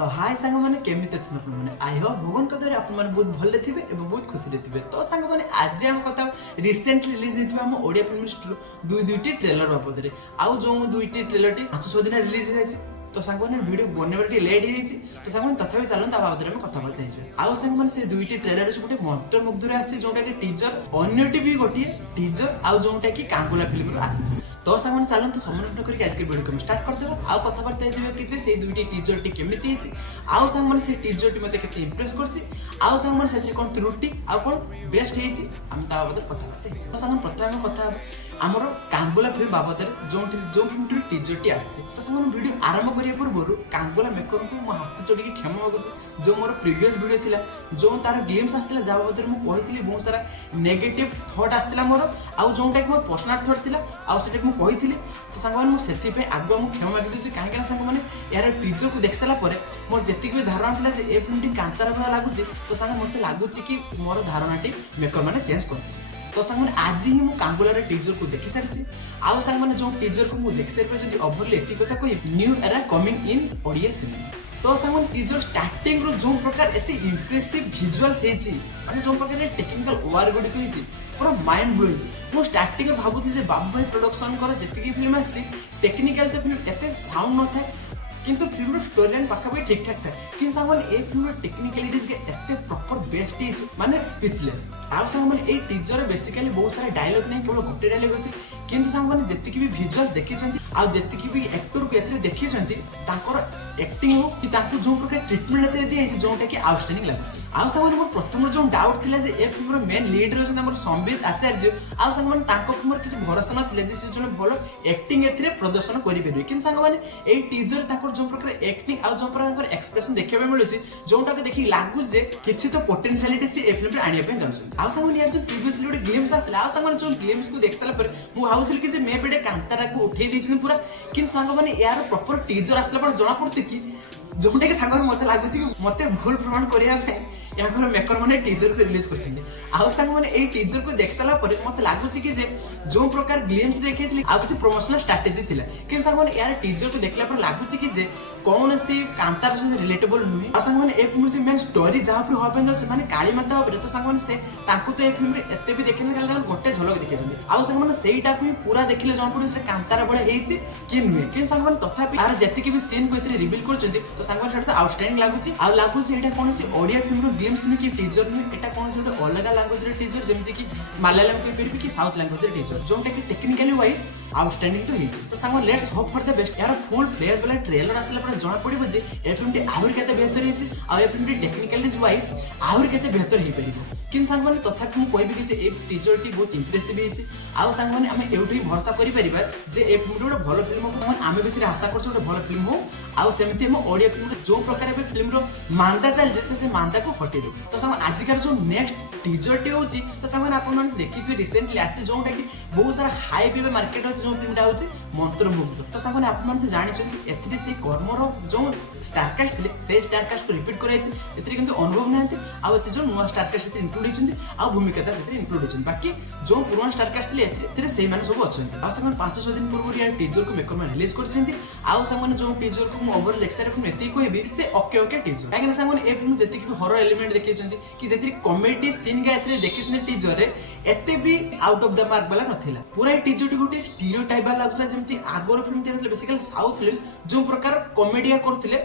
तो हाय सांग मैंने केमिति अछन अपन माने आई होप भगवान का द्वारा अपन माने बहुत भले थिबे एवं बहुत खुशी थिबे। तो सांग माने आज हम कथा रिसेंटली रिलीज हितबा हम ओडिया फिल्म इंडस्ट्री दुईटी ट्रेलर बाबद रे आउ जो दुईटी ट्रेलर टी 500 दिन रिलीज हो जायछि। तो सांग माने वीडियो बनने टी लेट हो जायछि। तो सांग माने तथापि चलन ता बाबद रे हम कथा बात हेजबे। आउ सांग माने से दुईटी ट्रेलर से गोटे मंत्र मुग्ध रे आछि जोटा के टीजर अन्यटी भी गोटे टीजर आउ जोटा की कांगुला फिल्म रो आछि। तो सांग माने चलन तो समन्वय करके आज के वीडियो को स्टार्ट कर देबो। आउ कथा बात हेजबे कि जे से दुईटी टीजर टी केमिति हेछि आउ सांग माने से टीजर टी मते केते इंप्रेस करछि आउ सांग माने सेति कोन त्रुटि आउ कोन बेस्ट हेछि हम ता बाबद कथा बात हेछि। तो सांग माने प्रथम कथा हमरो कांगुला फिल्म बाबद जो फिल्म टी टीजर टी आछि। तो सांग माने वीडियो आरंभ करिया पूर्व कांगुला मेकर को म हाथ जोड़ी के क्षमा मागुछि। जो मोर प्रीवियस वीडियो थिला जो तार ग्लिम्स आस्तिला जा बाबद मु कहितली बहुत सारा नेगेटिव थॉट आस्तिला मोर आउ जोंटा मोर पर्सनल थॉट थिला आउ सेटा मु कहितली। तो सांग माने मु सेति पे आगु मु क्षमा मागि दउछि काहे कि सांग माने यार टीजर को देख साला परे मोर जेतिक भी धारणा थिला जे ए फिल्म टी कांतारा भला लागुछि। तो सांग मते लागुछि कि मोर धारणा टी मेकर माने चेंज करथि। तो सांग माने आज ही मु कांगुला रे टीजर को देखि सारछि आउ सांग माने जो टीजर को मु देखि सारबे जदी ओवरली एति कथा कोइ new era coming in Odia cinema. तो सांग माने टीजर स्टार्टिंग रो जो प्रकार एति इंप्रेसिव विजुअल्स हेछि माने जो प्रकार टेक्निकल ओआर गुडी हेछि पूरा माइंड ब्लोइंग। मु स्टार्टिंग भाबुथि जे बाबू भाई प्रोडक्शन कर जेतिकी फिल्म आछि टेक्निकल तो फिल्म एते साउंड न थाए किंतु फिल्म रो स्टोरी लाइन पाखा भी ठीक ठाक था किन सांग माने ए फिल्म रो टेक्निकलिटीज के एते प्रॉपर बेस्ट इज माने स्पीचलेस। आ सांग माने ए टीजर बेसिकली बहुत सारा डायलॉग नहीं केवल गोटे डायलॉग अछि किंतु सांग माने जेतिकी भी विजुअल्स देखि छथि आ जेतिकी भी एक्टर को एथरे देखि छथि तांकर एक्टिंग हो कि तांको जो प्रकार ट्रीटमेंट एथरे दिए छै जोटा कि आउटस्टैंडिंग लागछि। आ सांग माने मोर प्रथम जो डाउट थिला जे ए फिल्म रो मेन लीड रहछन हमर संबित आचार्य आ सांग माने तांको फिल्म किछ भरोसा न थिले जे से जने भलो एक्टिंग एथरे प्रदर्शन करि परिबे किन सांग माने ए टीजर तांको जो प्रकार एक्टिंग आ जो प्रकार एक्सप्रेशन देखिबे मिलुछि जोटा के देखि लागु जे किछि तो पोटेंशियलिटी से ए फिल्म रे आनिया पे जाउछ। आ सांग माने यार जो प्रीवियसली गोटे ग्लिम्स आसला आ सांग माने जो ग्लिम्स को देख साला पर मु भाबुथि कि जे मे बेडे कांतारा को उठै दैछन पूरा किन सांग माने यार प्रॉपर टीजर आसला पर जणा पड़छ कि जोटा के सांग मते लागुछि कि मते भूल प्रमाण करिया पे यहाँ पर मेकर माने टीजर को रिलीज करछिन। आ सांग माने ए टीजर को देख साला पर मते लागुछि कि जे जो प्रकार ग्लिम्स देखैथि आ कुछ प्रमोशनल स्ट्रेटजी थिला कि सांग माने यार टीजर को देखला पर लागुछि कि जे कौन से कांतार से रिलेटेबल नुहि। आ सांग माने ए फिल्म से मेन स्टोरी जहां पर होबे जाछ माने काली माता होबे तो सांग माने से तांको तो ए फिल्म रे एते भी देखिन खाली गोटे झलक देखैछन आ सांग माने सेईटा को पूरा देखिले जण पड़े से कांतारा बळे हेछि कि नुहि कि सांग माने तथापि आर जेतिके भी सीन को एतरे रिवील करछन तो सांग माने सेटा आउटस्टैंडिंग लागुछि आ लागुछि एटा कोन से ओडिया फिल्म रो ग्लिम्स नु कि टीजर नु एटा कोन से गोटे अलग लैंग्वेज रे टीजर जेमति कि मलयालम को पेरबी कि साउथ लैंग्वेज रे टीजर जोटा कि टेक्निकली वाइज आउटस्टैंडिंग तो हेछि। तो सांग let's hope for the best यार फुल फ्लेज वाला ट्रेलर आसला पर जणा पड़िबो जे ए फिल्म टी आहुर केते बेहतर हेछि आ ए फिल्म टी टेक्निकली वाइज आहुर केते बेहतर हे परिबो किन सांग माने तथापि मु कहबी कि जे ए टीजर टी बहुत इंप्रेसिव हेछि आ सांग माने हम एउठी भरोसा करि परिबा जे ए फिल्म टी भलो फिल्म हो आमे बेसी आशा करछु गोटे भलो फिल्म हो आ सेमति हम ओडिया फिल्म जो प्रकार ए फिल्म रो मानता चल जेते से मानता को हटे दे। तो सांग आज का जो नेक्स्ट टीजर टी होछि तो सांग माने आपन माने देखि रिसेंटली आसे जोटा कि बहुत सारा हाई पे मार्केट हो जो फिल्म टा होछि मंत्रमुग्ध। तो सांग माने आपन माने जानि छि एथि से कर्मर जो स्टारकास्ट थिले से स्टारकास्ट को रिपीट कराइ छि एथि किंतु अनुभव नांते आ एथि जो नुवा स्टारकास्ट एथि इंक्लूड हिचंदी आ भूमिका से इंक्लूड हिचंदी बाकी जो पुराना स्टारकास्ट थिले एथि से माने सब अछंती। आ सांग माने 500 दिन पूर्व यार टीजर को मेकर माने रिलीज करछंती आ सांग माने जो टीजर को मु ओवर लेक्चर फिल्म एथि कहबी से ओके टीजर काहे सांग माने ए फिल्म जेति कि हॉरर एलिमेंट देखिछंती कि जेति कॉमेडी सीन का एथि देखिछंती टीजर रे एते भी आउट ऑफ द मार्क वाला नथिला पूरा टीजर टी गोटे स्टीरियोटाइप वाला लागथला जेमति आगोर फिल्म थिले बेसिकली साउथ फिल्म जो प्रकार कॉमेडिया करथिले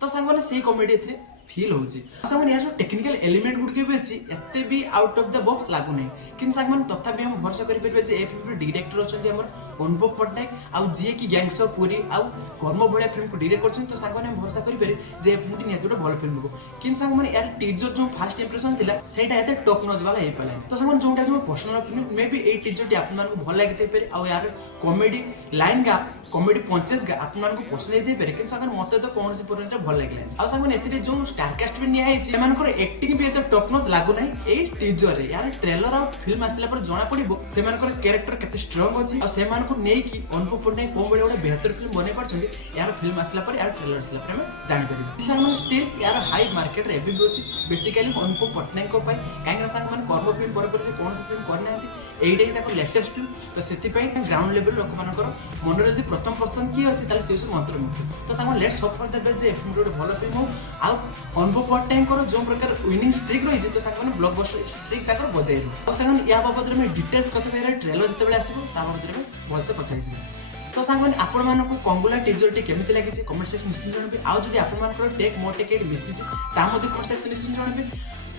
तो सांग माने सेही कॉमेडी एथि फील होछि। सांग माने यार जो टेक्निकल एलिमेंट गुड के भी अछि एते भी आउट ऑफ द बॉक्स लागु नै किन सांग माने तथापि हम भरोसा करि परबे जे ए फिल्म डायरेक्टर अछंती हमर अनुभव पटनायक आ जे की गैंग्स ऑफ पुरी आ कर्म भळिया फिल्म को डायरेक्ट करछन। तो सांग माने हम भरोसा करि परे जे ए फिल्म टी नियत भलो फिल्म हो किन सांग माने यार टीजर जो फर्स्ट इंप्रेशन थिला सेटा एते टॉप नॉच वाला हे पले। तो सांग माने जोटा जो personal opinion may be A teaser T आपन मानको भल लागिते परे आ यार कॉमेडी लाइन गा कॉमेडी पंचेस गा आपन मानको पसंद हेते परे किन सांग मते तो कोन से पर्यंत भल लागिला आ सांग माने एते जो स्टार कास्ट भी निया ହେଇଛି ସେମାନଙ୍କର एक्टिंग भी एतो टॉप नॉच लागु नै एई टीजर रे यार ट्रेलर और फिल्म आसिला पर जणा पड़िबो सेमानकर कैरेक्टर केते स्ट्रांग अछि और सेमानको नै कि अनुपम पटनायक कोन बडे बडे बेहतर फिल्म बनै परछन्ती यार फिल्म आसिला पर यार ट्रेलर आसिला पर हम जानि परिबो सर मन स्टिल यार हाई मार्केट रे भी अछि बेसिकली अनुपम पटनायक को पाई काहे संग मन कर्म फिल्म पर से कोन से फिल्म करना हती एइडे ताको लेटेस्ट फिल्म तो सेति पई ग्राउंड लेवल लोक मानकर मन रे यदि प्रथम पसंद की अछि ताले से मंत्रमुग्ध तो संग let's hope for the best J film road भलो फिल्म हो आ अनुपम पटनायक जो प्रकार विनिंग स्ट्रिक रही तो संग ब्लॉकबस्टर स्ट्रिक ताकर बजाई और संग या बाबद में डिटेल्स कथा बेरा ट्रेलर जते बेला आसीबो ता बाबद में बहुत से कथा हिजे तो सांग माने आपण मानको कंगुला टीजर टी केमिति लागिछि कमेंट सेक्शन निश्चित जनबे आ जदि आपण मानकर टेक मोर टेक एड मिसिछि ता मध्ये कमेंट सेक्शन निश्चित जनबे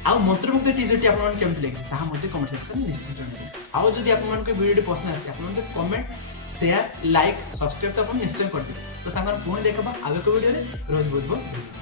आ मंत्रमुग्ध टीजर टी आपण मान केमिति लागिछि ता मध्ये कमेंट सेक्शन निश्चित जनबे आ जदि आपण मानको वीडियो टी पसंद आछि आपण मध्ये कमेंट शेयर लाइक सब्सक्राइब तो आपण निश्चय कर दिबे तो सांग पुणी देखबा आबे को वीडियो रे रोज बहुत बहुत